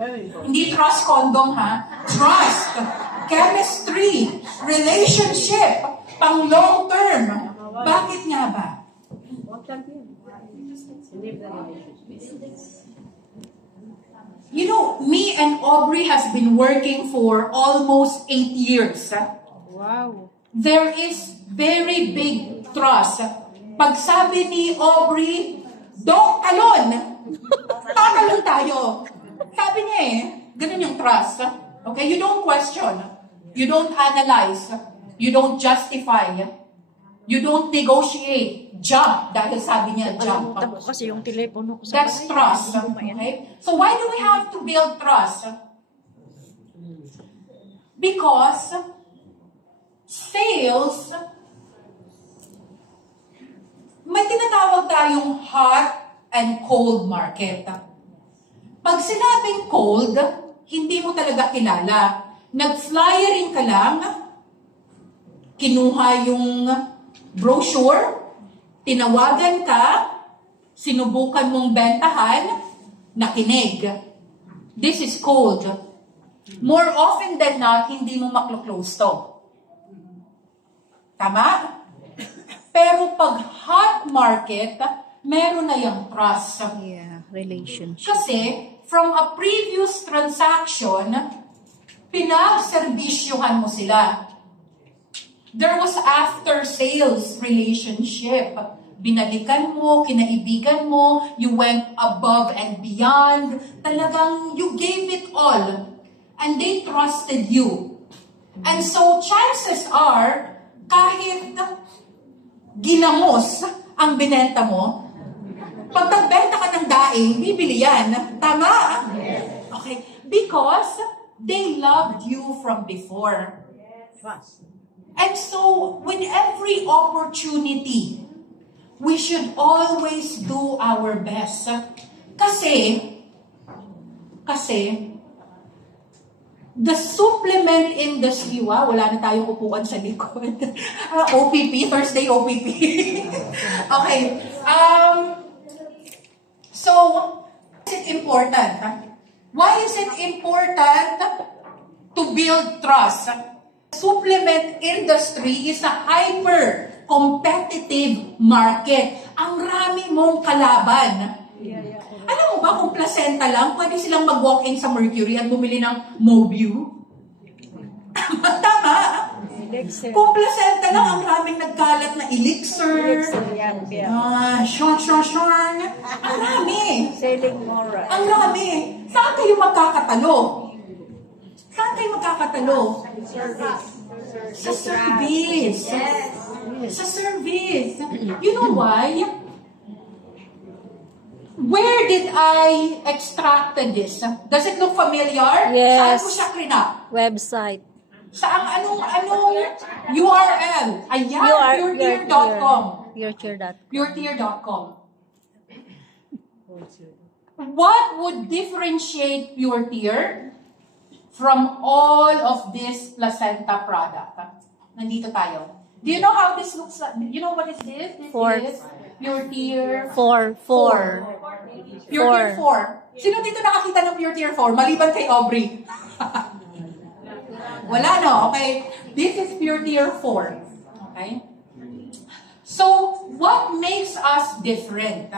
Hindi trust condom, ha? Trust, chemistry, relationship, pang long term. Bakit nga ba? You know, me and Aubrey has been working for almost 8 years. Wow. There is very big trust. Pag sabi ni Aubrey, Dok, talon! Tatalon tayo. Sabi niya ganun yung trust. Okay? You don't question. You don't analyze. You don't justify. You don't negotiate. Jump. Dahil sabi niya, jump. Alimutan ko kasi yung telepono ko sa That's trust. Okay? So why do we have to build trust? Because sales, may tinatawag tayong hot and cold market. Pag sinabing cold, hindi mo talaga kilala. Nag-flyering ka lang, kinuha yung brochure, tinawagan ka, sinubukan mong bentahan, nakinig. This is cold. More often than not, hindi mo maklo-close to. Tama? Pero pag hot market, meron na yung trust. Yeah, relationship. Kasi, from a previous transaction, pinaservisyohan mo sila. There was after-sales relationship. Binalikan mo, kinaibigan mo, you went above and beyond. Talagang you gave it all. And they trusted you. And so, chances are, kahit ginamos ang binenta mo, pag nagbenta ka ng daing, bibili yan. Tama? Okay. Because they loved you from before. And so, with every opportunity, we should always do our best. Kasi, the supplement industry, wala na tayong upuan sa likod. OPP, Thursday OPP. Okay. So, is it important? Why is it important to build trust? Supplement industry is a hyper-competitive market. Ang rami mong kalaban. Alam mo ba kung placenta lang, pwede silang mag-walk-in sa Mercury at bumili ng Mobiu? Tama? Kung placenta lang, ang raming nagkalat na elixir. Shorn. Ang rami. Selling more. Ang rami. Saan kayo magkakatalo? Sa service. Sa service. You know why? Where did I extracted this? Does it look familiar? Saan Yes. ko siya clean up? Website. Saan anong URL? Ayan, puretear.com. Puretear.com. What would differentiate PureTear from all of this placenta product? Nandito tayo. Do you know how this looks like? You know what is this? This is PureTear 4. PureTear 4. Sino dito nakakita ng PureTear 4? Maliban kay Aubrey. Wala, no? Okay. This is PureTear 4. Okay? So, what makes us different?